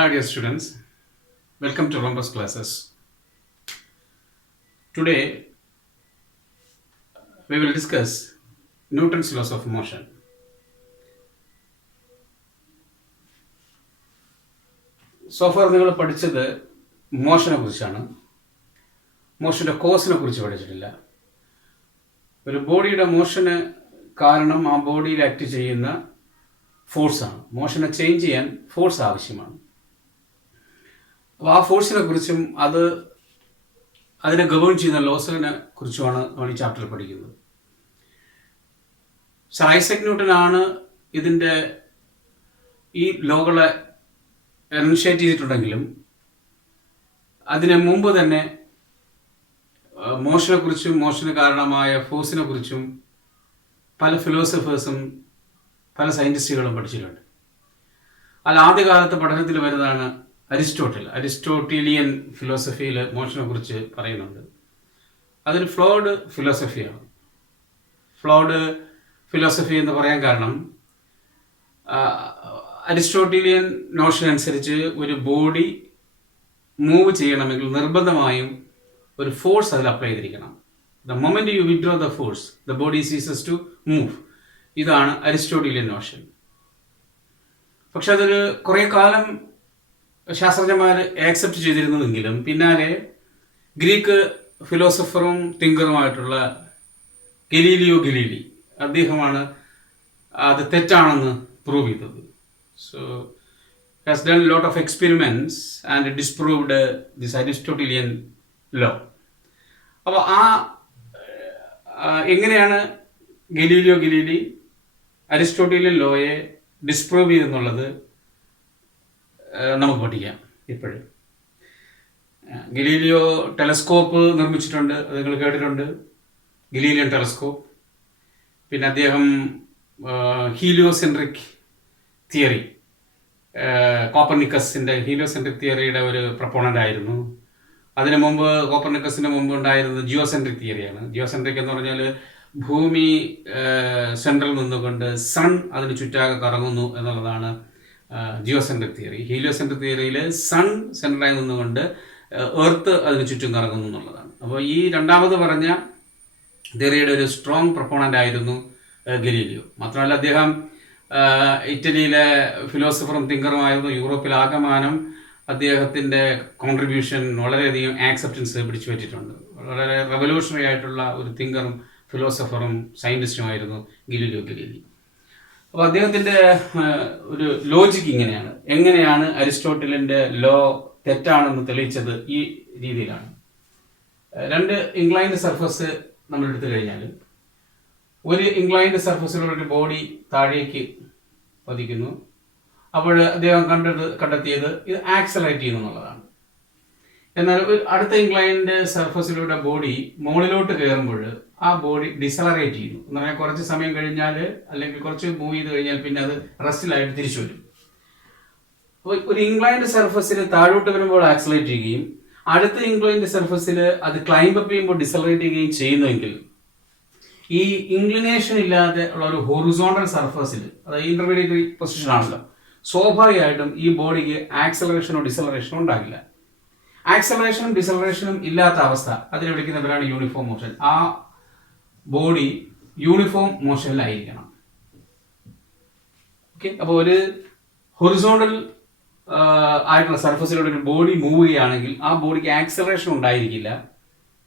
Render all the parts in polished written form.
Hi dear students, welcome to Rhombus classes. Today we will discuss Newton's laws of motion. So far നിങ്ങൾ പഠിച്ചത് മോഷനെ കുറിച്ചാണ്. മോഷന്റെ കോസിനെ കുറിച്ച് പഠിച്ചിട്ടില്ല. ഒരു ബോഡിയുടെ മോഷന് കാരണം ആ ബോഡിയിൽ ആക്ട് ചെയ്യുന്ന ഫോഴ്സാണ്. മോഷനെ ചേഞ്ച് ചെയ്യാൻ ഫോഴ്സ് ആവശ്യമാണ്. അപ്പോൾ ആ ഫോഴ്സിനെ കുറിച്ചും അതിനെ ഗവേൺ ചെയ്യുന്ന ലോസിനെ കുറിച്ചുമാണ് നമ്മൾ ഈ ചാപ്റ്ററിൽ പഠിക്കുന്നത്. സർ ഐസക് ന്യൂട്ടൻ ആണ് ഇതിൻ്റെ ഈ ലോകളെ എനുൻഷിയേറ്റ് ചെയ്തിട്ടുണ്ടെങ്കിലും അതിന് മുമ്പ് തന്നെ മോഷനെ കുറിച്ചും മോഷന് കാരണമായ ഫോഴ്സിനെ കുറിച്ചും പല ഫിലോസഫേഴ്സും പല സയൻറ്റിസ്റ്റുകളും പഠിച്ചിട്ടുണ്ട്. അതിൽ ആദ്യകാലത്തെ പഠനത്തിൽ വരുന്നതാണ് അരിസ്റ്റോട്ടീലിയൻ ഫിലോസഫിയിൽ മോഷനെ കുറിച്ച് പറയുന്നുണ്ട്. അതൊരു ഫ്ലോഡ് ഫിലോസഫിയാണ്. ഫ്ലോഡ് ഫിലോസഫി എന്ന് പറയാൻ കാരണം അരിസ്റ്റോട്ടീലിയൻ നോഷൻ അനുസരിച്ച് ഒരു ബോഡി മൂവ് ചെയ്യണമെങ്കിൽ നിർബന്ധമായും ഒരു ഫോഴ്സ് അതിൽ അപ്ലൈ ചെയ്തിരിക്കണം. The moment you withdraw the force the body ceases to move. ഇതാണ് അരിസ്റ്റോട്ടീലിയൻ നോഷൻ. പക്ഷെ അതൊരു കുറേ കാലം ശാസ്ത്രജ്ഞന്മാർ ആക്സെപ്റ്റ് ചെയ്തിരുന്നതെങ്കിലും പിന്നാലെ ഗ്രീക്ക് ഫിലോസഫറും തിങ്കറുമായിട്ടുള്ള ഗലീലിയോ ഗലീലി അദ്ദേഹമാണ് അത് തെറ്റാണെന്ന് പ്രൂവ് ചെയ്തത്. So has done lot of experiments and disproved this Aristotelian law. അപ്പോൾ എങ്ങനെയാണ് ഗലീലിയോ ഗലീലി അരിസ്റ്റോട്ടീലിയൻ ലോയെ ഡിസ്പ്രൂവ് ചെയ്തെന്നുള്ളത് നമുക്ക് പഠിക്കാം. ഇപ്പോഴും ഗലീലിയോ ടെലസ്കോപ്പ് നിർമ്മിച്ചിട്ടുണ്ട്, അത് നിങ്ങൾ കേട്ടിട്ടുണ്ട്, ഗലീലിയൻ ടെലസ്കോപ്പ്. പിന്നെ അദ്ദേഹം ഹീലിയോസെൻട്രിക് തിയറി, കോപ്പർനിക്കസിൻ്റെ ഹീലിയോസെൻട്രിക് തിയറിയുടെ ഒരു പ്രൊപ്പോണൻ്റ് ആയിരുന്നു. അതിനു മുമ്പ് കോപ്പർനിക്കസിന് മുമ്പ് ഉണ്ടായിരുന്നത് ജിയോസെൻട്രിക് തിയറിയാണ്. ജിയോസെൻട്രിക് എന്ന് പറഞ്ഞാൽ ഭൂമി സെൻട്രൽ നിന്നുകൊണ്ട് സൺ അതിന് ചുറ്റാകെ കറങ്ങുന്നു എന്നുള്ളതാണ് ജിയോസെൻട്രിക് തിയറി. ഹീലിയോസെൻട്രിക് തിയറിയിൽ സൺ സെൻട്രലായി നിന്നുകൊണ്ട് എർത്ത് അതിന് ചുറ്റും കറങ്ങുന്നു എന്നുള്ളതാണ്. അപ്പോൾ ഈ രണ്ടാമത് പറഞ്ഞ തിയറിയുടെ ഒരു സ്ട്രോങ് പ്രൊപ്പോണൻ്റ് ആയിരുന്നു ഗലീലിയോ. മാത്രമല്ല അദ്ദേഹം ഇറ്റലിയിലെ ഫിലോസഫറും തിങ്കറുമായിരുന്നു. യൂറോപ്പിലാകമാനം അദ്ദേഹത്തിൻ്റെ കോൺട്രിബ്യൂഷൻ വളരെയധികം ആക്സെപ്റ്റൻസ് പിടിച്ചു പറ്റിയിട്ടുണ്ട്. വളരെ റെവല്യൂഷണറി ആയിട്ടുള്ള ഒരു തിങ്കറും ഫിലോസഫറും സയൻറ്റിസ്റ്റുമായിരുന്നു ഗലീലിയോ ഗലീലി. അപ്പോൾ അദ്ദേഹത്തിൻ്റെ ഒരു ലോജിക്ക് ഇങ്ങനെയാണ്. എങ്ങനെയാണ് അരിസ്റ്റോട്ടലിൻ്റെ ലോ തെറ്റാണെന്ന് തെളിയിച്ചത്? ഈ രീതിയിലാണ്. രണ്ട് ഇൻക്ലൈൻഡ് സർഫസ് നമ്മൾ എടുത്തു കഴിഞ്ഞാൽ ഒരു ഇൻക്ലൈൻഡ് സർഫസിലുള്ള ഒരു ബോഡി താഴേക്ക് പതിക്കുന്നു. അപ്പോൾ അദ്ദേഹം കണ്ടെത്തിയത് ഇത് ആക്സലറേറ്റ് ചെയ്യുന്നു എന്നുള്ളതാണ്. എന്നാൽ ഒരു അടുത്ത ഇൻക്ലൈൻഡ് സർഫസിലൂടെ ബോഡി മുകളിലോട്ട് കയറുമ്പോൾ ആ ബോഡി ഡിസലറേറ്റ് ചെയ്യുന്നു എന്ന് പറഞ്ഞാൽ കുറച്ച് സമയം കഴിഞ്ഞാൽ അല്ലെങ്കിൽ കുറച്ച് മൂവ് ചെയ്ത് കഴിഞ്ഞാൽ പിന്നെ അത് റെസ്റ്റിലായിട്ട് തിരിച്ചു വരും. അപ്പോൾ ഒരു ഇൻക്ലൈൻഡ് സർഫസിൽ താഴോട്ട് വരുമ്പോൾ ആക്സലറേറ്റ് ചെയ്യുകയും അടുത്ത ഇൻക്ലൈൻഡ് സർഫസിൽ അത് ക്ലൈംബ് അപ്പ് ചെയ്യുമ്പോൾ ഡിസലറേറ്റ് ചെയ്യുകയും ചെയ്യുന്നുവെങ്കിൽ ഈ ഇൻക്ലിനേഷൻ ഇല്ലാതെ ഉള്ള ഒരു ഹൊറിസോണ്ടൽ സർഫസിൽ, അതായത് ഇന്റർമീഡിയറ്റ് പൊസിഷൻ ആണല്ലോ, സ്വാഭാവികമായിട്ടും ഈ ബോഡിക്ക് ആക്സലറേഷനോ ഡിസലറേഷനോ ഉണ്ടാകില്ല. ആക്സലറേഷനും ഡിസലറേഷനും ഇല്ലാത്ത അവസ്ഥ അതിനെ വിളിക്കുന്ന പേരാണ് യൂണിഫോം മോഷൻ. ആ ബോഡി യൂണിഫോം മോഷനിലായിരിക്കണം. ഓക്കെ. അപ്പോൾ ഒരു ഹൊറിസോണ്ടൽ ആയിട്ടുള്ള സർഫസിലൂടെ ഒരു ബോഡി മൂവ് ചെയ്യുകയാണെങ്കിൽ ആ ബോഡിക്ക് ആക്സലറേഷൻ ഉണ്ടായിരിക്കില്ല,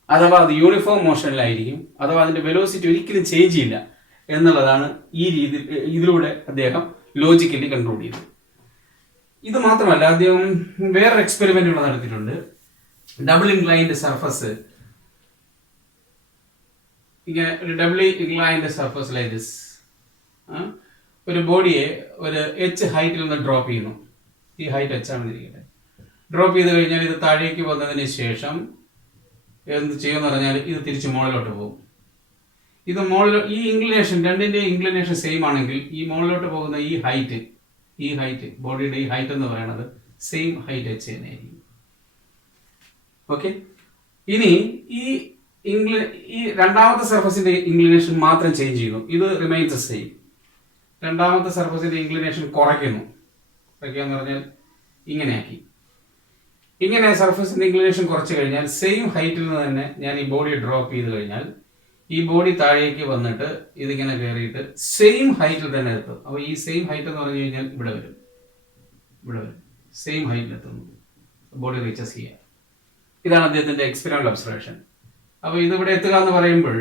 അഥവാ അത് യൂണിഫോം മോഷനിലായിരിക്കും, അഥവാ അതിന്റെ വെലോസിറ്റി ഒരിക്കലും ചേഞ്ച് ചെയ്യില്ല എന്നുള്ളതാണ് ഈ ഇതിലൂടെ അദ്ദേഹം ലോജിക്കലി കൺക്ലൂഡ് ചെയ്തത്. ഇത് മാത്രമല്ല, അദ്ദേഹം വേറൊരു എക്സ്പെരിമെന്റ് ഇവിടെ നടത്തിയിട്ടുണ്ട്. ഡബിൾ ഇൻക്ലൈൻഡ് സർഫസ്, ഇങ്ങനെ ഒരു double inclined surface like this, ഒരു ബോഡിയെ ഒരു എച്ച് ഹൈറ്റിൽ നിന്ന് ഡ്രോപ്പ് ചെയ്യുന്നു. ഈ ഹൈറ്റ് എച്ച് ആണെന്ന് ഇരിക്കട്ടെ. ഡ്രോപ്പ് ചെയ്ത് കഴിഞ്ഞാൽ ഇത് താഴേക്ക് വന്നതിന് ശേഷം എന്ത് ചെയ്യുമെന്ന് പറഞ്ഞാൽ ഇത് തിരിച്ച് മുകളിലോട്ട് പോകും. ഇത് ഈ ഇൻക്ലിനേഷൻ, രണ്ടിന്റെ ഇൻക്ലിനേഷൻ സെയിം ആണെങ്കിൽ ഈ മുകളിലോട്ട് പോകുന്ന ഈ ഹൈറ്റ് ബോഡിയുടെ ഈ ഹൈറ്റ് എന്ന് പറയുന്നത് സെയിം ഹൈറ്റ് എച്ച് തന്നെയായിരിക്കും. ഓക്കെ. ഇനി ഈ രണ്ടാമത്തെ സർഫസിന്റെ ഇൻക്ലിനേഷൻ മാത്രം ചേഞ്ച് ചെയ്യുന്നു. ഇത് റിമൈൻസ് സെയിം. രണ്ടാമത്തെ സർഫസിന്റെ ഇൻക്ലിനേഷൻ കുറയ്ക്കുന്നു. കുറയ്ക്കുക എന്ന് പറഞ്ഞാൽ ഇങ്ങനെയാക്കി. ഇങ്ങനെ സർഫസിന്റെ ഇൻക്ലിനേഷൻ കുറച്ച് കഴിഞ്ഞാൽ സെയിം ഹൈറ്റിൽ നിന്ന് തന്നെ ഞാൻ ഈ ബോഡി ഡ്രോപ്പ് ചെയ്ത് കഴിഞ്ഞാൽ ഈ ബോഡി താഴേക്ക് വന്നിട്ട് ഇതിങ്ങനെ കയറിയിട്ട് സെയിം ഹൈറ്റിൽ തന്നെ എത്തും. അപ്പോൾ ഈ സെയിം ഹൈറ്റ് എന്ന് പറഞ്ഞു കഴിഞ്ഞാൽ ഇവിടെ വരും, സെയിം ഹൈറ്റിൽ എത്തുന്നു, ബോഡി റീച്ചസ് ചെയ്യുക. ഇതാണ് അദ്ദേഹത്തിന്റെ എക്സ്പെരിമെന്റൽ ഒബ്സർവേഷൻ. അപ്പോൾ ഇതിവിടെ എത്തുക എന്ന് പറയുമ്പോൾ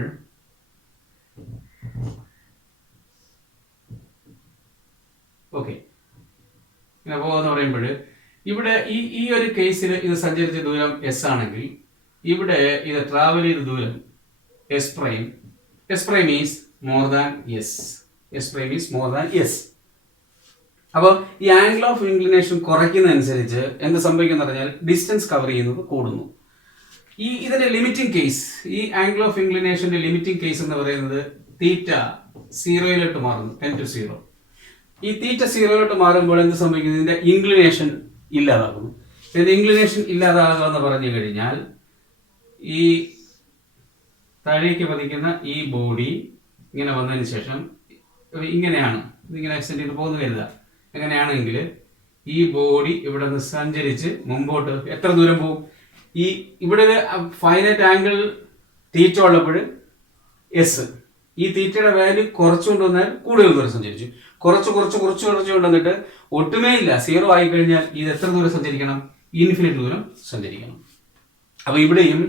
ഓക്കെ, ഇങ്ങനെ പോകുമെന്ന് പറയുമ്പോൾ ഇവിടെ ഈ ഒരു കേസിൽ ഇത് സഞ്ചരിച്ച ദൂരം എസ് ആണെങ്കിൽ ഇവിടെ ഇത് ട്രാവൽ ചെയ്ത ദൂരം S prime is more than S. അപ്പോൾ ഈ ആംഗിൾ ഓഫ് ഇൻക്ലിനേഷൻ കുറയ്ക്കുന്നതനുസരിച്ച് എന്ത് സംഭവിക്കുന്ന പറഞ്ഞാൽ ഡിസ്റ്റൻസ് കവർ ചെയ്യുന്നത് കൂടുന്നു. ഇതിന്റെ ലിമിറ്റിംഗ് കേസ്, ഈ ആംഗിൾ ഓഫ് ഇൻക്ലിനേഷന്റെ ലിമിറ്റിംഗ് കേസ് എന്ന് പറയുന്നത് തീറ്റ 0 മാറുന്നു, 10 to 0. ഈ തീറ്റ 0 മാറുമ്പോൾ എന്ത് സംഭവിക്കുന്നു? ഇതിന്റെ ഇൻക്ലിനേഷൻ ഇല്ലാതാകുന്നു. ഇതിന്റെ ഇൻക്ലിനേഷൻ ഇല്ലാതാകുക എന്ന് പറഞ്ഞു കഴിഞ്ഞാൽ ഈ താഴേക്ക് പതിക്കുന്ന ഈ ബോഡി ഇങ്ങനെ വന്നതിന് ശേഷം ഇങ്ങനെയാണ്, ഇതിങ്ങനെ എക്സ്റ്റെൻഡ് ചെയ്ത് പോകുന്ന കരുതുക. എങ്ങനെയാണെങ്കിൽ ഈ ബോഡി ഇവിടെ നിന്ന് സഞ്ചരിച്ച് മുമ്പോട്ട് എത്ര ദൂരം പോകും? ഇവിടെ ഒരു ഫൈനൈറ്റ് ആംഗിൾ തീറ്റ ഉള്ളപ്പോൾ എസ്, ഈ തീറ്റയുടെ വാല്യൂ കുറച്ചുകൊണ്ട് വന്നാൽ കൂടുതൽ ദൂരം സഞ്ചരിച്ചു. കുറച്ച് കൊണ്ടുവന്നിട്ട് ഒട്ടുമേ ഇല്ല, 0 ആയി കഴിഞ്ഞാൽ ഇത് എത്ര ദൂരം സഞ്ചരിക്കണം? ഇൻഫിനിറ്റ് ദൂരം സഞ്ചരിക്കണം. അപ്പൊ ഇവിടെയും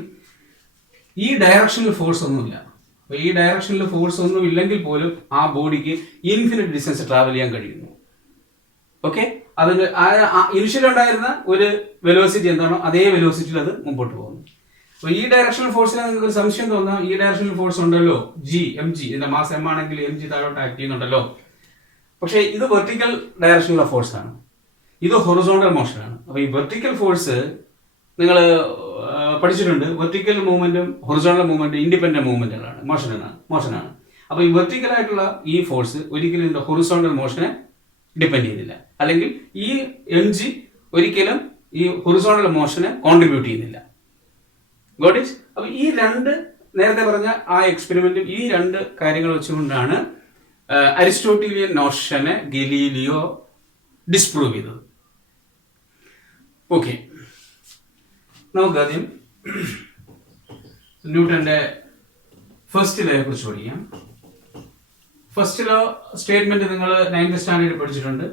ഈ ഡയറക്ഷനിൽ ഫോഴ്സ് ഒന്നുമില്ല. അപ്പൊ ഈ ഡയറക്ഷനിൽ ഫോഴ്സ് ഒന്നും ഇല്ലെങ്കിൽ പോലും ആ ബോഡിക്ക് ഇൻഫിനിറ്റ് ഡിസ്റ്റൻസ് ട്രാവൽ ചെയ്യാൻ കഴിയുന്നു. ഓക്കെ, അതിന് ഇനിഷ്യൽ ഉണ്ടായിരുന്ന ഒരു വെലോസിറ്റി എന്താണോ അതേ വെലോസിറ്റിയിൽ അത് മുമ്പോട്ട് പോകുന്നു. അപ്പൊ ഈ ഡയറക്ഷണൽ ഫോഴ്സിന് നിങ്ങൾക്ക് ഒരു സംശയം തോന്നാം, ഈ ഡയറക്ഷണൽ ഫോഴ്സ് ഉണ്ടല്ലോ mg, ഇതിന്റെ മാസ് m ആണെങ്കിൽ mg താഴോട്ട് ആക്ട് ചെയ്യുന്നുണ്ടല്ലോ. പക്ഷെ ഇത് വെർട്ടിക്കൽ ഡയറക്ഷനുള്ള ഫോഴ്സ് ആണ്, ഇത് ഹൊറിസോണ്ടൽ മോഷൻ ആണ്. അപ്പൊ ഈ വെർട്ടിക്കൽ ഫോഴ്സ് നിങ്ങൾ പഠിച്ചിട്ടുണ്ട്, വെർട്ടിക്കൽ മൂവ്മെന്റും ഹൊറിസോണ്ടൽ മൂവ്മെന്റും ഇൻഡിപെൻഡന്റ് മൂവ്മെന്റുകളാണ്, മോഷനാണ്. അപ്പൊ ഈ വെർട്ടിക്കൽ ആയിട്ടുള്ള ഈ ഫോഴ്സ് ഒരിക്കലും ഇതിന്റെ ഹൊറിസോണ്ടൽ മോഷനെ ഡിപ്പെൻഡ് ചെയ്യുന്നില്ല, അല്ലെങ്കിൽ ഈ mg ഒരിക്കലും ഈ ഹൊറിസോണ്ടൽ മോഷനെ കോൺട്രിബ്യൂട്ട് ചെയ്യുന്നില്ല. Got it? അപ്പൊ ഈ നേരത്തെ പറഞ്ഞ ആ എക്സ്പെരിമെന്റും ഈ 2 കാര്യങ്ങൾ വെച്ചുകൊണ്ടാണ് അരിസ്റ്റോട്ടീലിയൻ നോഷനെ ഗലീലിയോ ഡിസ്പ്രൂവ് ചെയ്തത്. ഓക്കെ, നമുക്ക് ആദ്യം ന്യൂട്ടന്റെ ഫസ്റ്റ് ലോയെ കുറിച്ച് പഠിക്കാം. ഫസ്റ്റ് ലോ സ്റ്റേറ്റ്മെന്റ് നിങ്ങൾ 9th സ്റ്റാൻഡേർഡിൽ പഠിച്ചിട്ടുണ്ട്.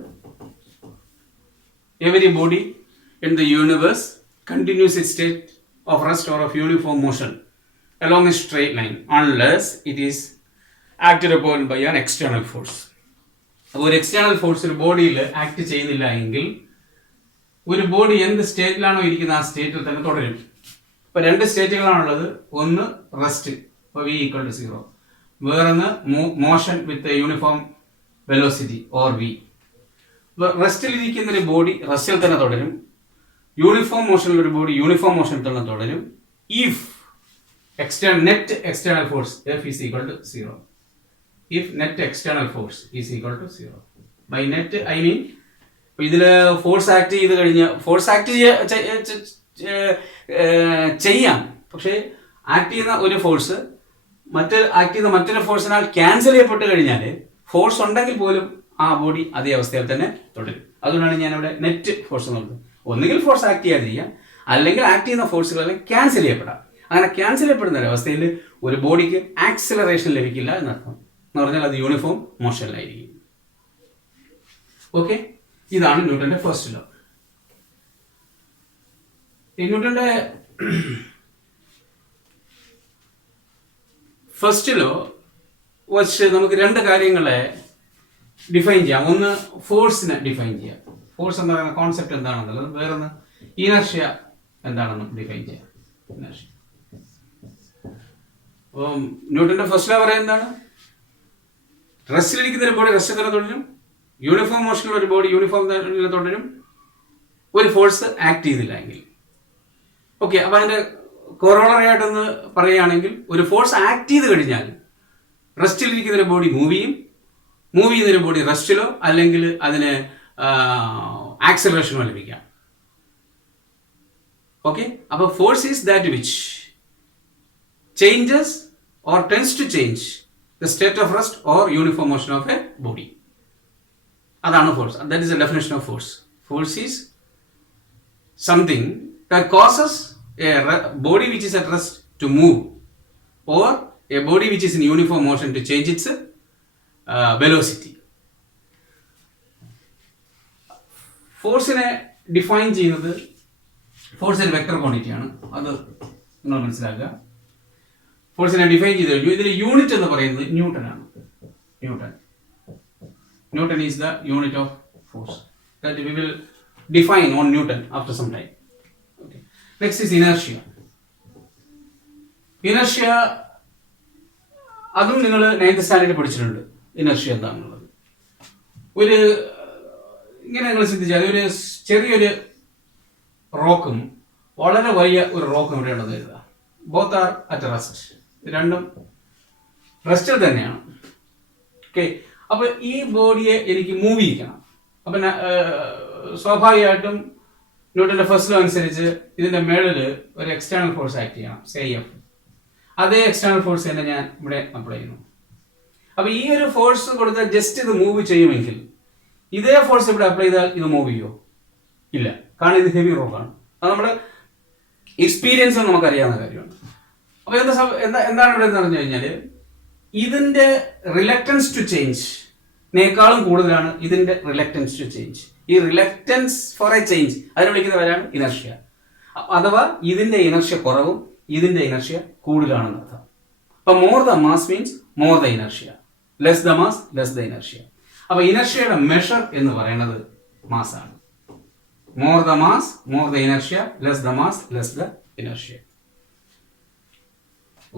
Every body in the universe continuous it state of rest or of uniform motion along a straight line unless it is acted upon by an external force. അപ്പോൾ ഒരു external force ഒരു ബോഡിയിൽ act ചെയ്യുന്നില്ല എങ്കിൽ ഒരു body എന്ത് സ്റ്റേറ്റിലാണോ ഇരിക്കുന്നത് ആ സ്റ്റേറ്റിൽ തന്നെ തുടരും. ഇപ്പൊ 2 സ്റ്റേറ്റുകളാണുള്ളത്, ഒന്ന് റെസ്റ്റ്, ഇപ്പോൾ v = 0, വേറൊന്ന് motion with uniform velocity or v. റെസ്റ്റിൽ ഇരിക്കുന്ന ഒരു ബോഡി റെസ്റ്റിൽ തന്നെ തുടരും, യൂണിഫോം മോഷനിൽ ഒരു ബോഡി യൂണിഫോം മോഷനിൽ തന്നെ തുടരും if net external force F is equal to 0. If net external force is equal to 0. By net I mean ഇതില് ഫോഴ്സ് ആക്ട് ചെയ്ത് കഴിഞ്ഞ് ഫോഴ്സ് ആക്ട് ചെയ്യാം, പക്ഷേ ആക്ട് ചെയ്യുന്ന ഒരു ഫോഴ്സ് ആക്ട് ചെയ്യുന്ന മറ്റൊരു ഫോഴ്സിനാൽ ക്യാൻസൽ ചെയ്യപ്പെട്ട് കഴിഞ്ഞാൽ ഫോഴ്സ് ഉണ്ടെങ്കിൽ പോലും ആ ബോഡി അതേ അവസ്ഥയിൽ തന്നെ തുടരും. അതുകൊണ്ടാണ് ഞാൻ അവിടെ നെറ്റ് ഫോഴ്സ് നോക്കുന്നത്. ഒന്നുകിൽ ഫോഴ്സ് ആക്ട് ചെയ്യാതിരിക്കാം, അല്ലെങ്കിൽ ആക്ട് ചെയ്യുന്ന ഫോഴ്സുകളെല്ലാം ക്യാൻസൽ ചെയ്യപ്പെടാം. അങ്ങനെ ക്യാൻസൽ ചെയ്യപ്പെടുന്ന ഒരവസ്ഥയിൽ ഒരു ബോഡിക്ക് ആക്സിലറേഷൻ ലഭിക്കില്ല എന്നർത്ഥം. എന്ന് പറഞ്ഞാൽ അത് യൂണിഫോം മോഷനിലായിരിക്കും. ഓക്കെ, ഇതാണ് ന്യൂട്ടന്റെ ഫസ്റ്റ് ലോ. ന്യൂട്ടന്റെ ഫസ്റ്റ് ലോ വച്ച് നമുക്ക് 2 കാര്യങ്ങളെ ഡിഫൈൻ ചെയ്യാം. ഒന്ന് ഫോഴ്സിനെ ഡിഫൈൻ ചെയ്യാം, ഫോഴ്സ് എന്ന് പറയുന്ന കോൺസെപ്റ്റ് എന്താണെന്നുള്ളത്. വേറൊന്ന് ഇനർഷ്യ എന്താണെന്ന് ഡിഫൈൻ ചെയ്യാം. ഇനർഷ്യ. അപ്പോൾ ന്യൂട്ടന്റെ ഫസ്റ്റ് ലോ പറയുന്നത് എന്താണ്? റെസ്റ്റിലിരിക്കുന്ന ഒരു ബോഡി റെസ്റ്റ് തന്നെ തുടരും, യൂണിഫോം മോഷനുള്ള ഒരു ബോഡി യൂണിഫോം തന്നെ തുടരും, ഒരു ഫോഴ്സ് ആക്ട് ചെയ്തില്ല എങ്കിൽ. ഓക്കെ, അപ്പൊ അതിന്റെ കൊറോളറി ആയിട്ടൊന്ന് പറയുകയാണെങ്കിൽ ഒരു ഫോഴ്സ് ആക്ട് ചെയ്ത് കഴിഞ്ഞാൽ റെസ്റ്റിലിരിക്കുന്ന ഒരു ബോഡി മൂവ് ചെയ്യുന്ന ഒരു ബോഡി റെസ്റ്റിലോ അല്ലെങ്കിൽ അതിന് ആക്സലറേഷനോ ലഭിക്കാം. ഓക്കെ, അപ്പൊ force is that which changes or tends to change the state of rest or uniform motion of a body. അതാണ് force. That is the definition of force. Force is something that causes a body which is at rest to move, or a body which is in uniform motion to change its velocity. ഫോഴ്സിനെ define ചെയ്യുന്നത് force ഒരു vector quantity ആണ്, അത് നിങ്ങൾ മനസ്സിലാക്കുക. ഫോഴ്സിനെ define ചെയ്ത് കഴിഞ്ഞു. ഇതിൽ യൂണിറ്റ് എന്ന് പറയുന്നത് ന്യൂട്ടൺ ആണ്. Newton is the unit of force that we will define one newton after some time. Okay. Next is inertia. Inertia അതും നിങ്ങൾ 9th സ്റ്റാൻഡേർഡിൽ പഠിച്ചിട്ടുണ്ട്. ഇനർഷ്യ എന്താണെന്നുള്ളത് ഒരു ഇങ്ങനെ നിങ്ങൾ ചിന്തിച്ചാൽ ഒരു ചെറിയൊരു റോക്കും വളരെ വലിയ ഒരു റോക്കും ഇവിടെ ഉണ്ടെന്ന് കരുതുക. Both are at rest. രണ്ടും റെസ്റ്റിൽ തന്നെയാണ്. ഓക്കെ. അപ്പൊ ഈ ബോഡിയെ എനിക്ക് മൂവ് ചെയ്യിക്കണം. അപ്പൊ സ്വാഭാവികമായിട്ടും ന്യൂട്ടന്റെ ഫസ്റ്റ് ലോ അനുസരിച്ച് ഇതിന്റെ മേളിൽ ഒരു എക്സ്റ്റേണൽ ഫോഴ്സ് ആക്ട് ചെയ്യണം, സേ എഫ്. അതേ എക്സ്റ്റേണൽ ഫോഴ്സ് തന്നെ ഞാൻ ഇവിടെ അപ്ലൈ ചെയ്യുന്നു. അപ്പൊ ഈ ഒരു ഫോഴ്സ് കൊടുത്താൽ ജസ്റ്റ് ഇത് മൂവ് ചെയ്യുമെങ്കിൽ ഇതേ ഫോഴ്സ് ഇവിടെ അപ്ലൈ ചെയ്താൽ ഇത് മൂവ് ചെയ്യുമോ? ഇല്ല, കാരണം ഇത് ഹെവി റോക്കാണ്. അത് നമ്മുടെ എക്സ്പീരിയൻസ് നമുക്കറിയാവുന്ന കാര്യമാണ്. അപ്പൊ എന്താണ് ഇവിടെ എന്ന് പറഞ്ഞു കഴിഞ്ഞാല് ഇതിന്റെ റിലക്റ്റൻസ് ടു ചേഞ്ച് നേക്കാളും കൂടുതലാണ് ഇതിന്റെ റിലക്റ്റൻസ് ടു ചേഞ്ച്. ഈ റിലക്റ്റൻസ് ഫോർ എ ചേഞ്ച് അതിനെ വിളിക്കുന്നവരാണ് ഇനർഷ്യ. അഥവാ ഇതിന്റെ ഇനർഷ്യ കുറവും ഇതിന്റെ ഇനർഷ്യ കൂടുതലാണെന്ന് അർത്ഥം. അപ്പൊ more the mass means more the inertia, less the mass less the inertia. അപ്പൊ ഇനർഷ്യയുടെ മെഷർ എന്ന് പറയുന്നത് മാസ് ആണ്. More the mass more the inertia, less the mass less the inertia.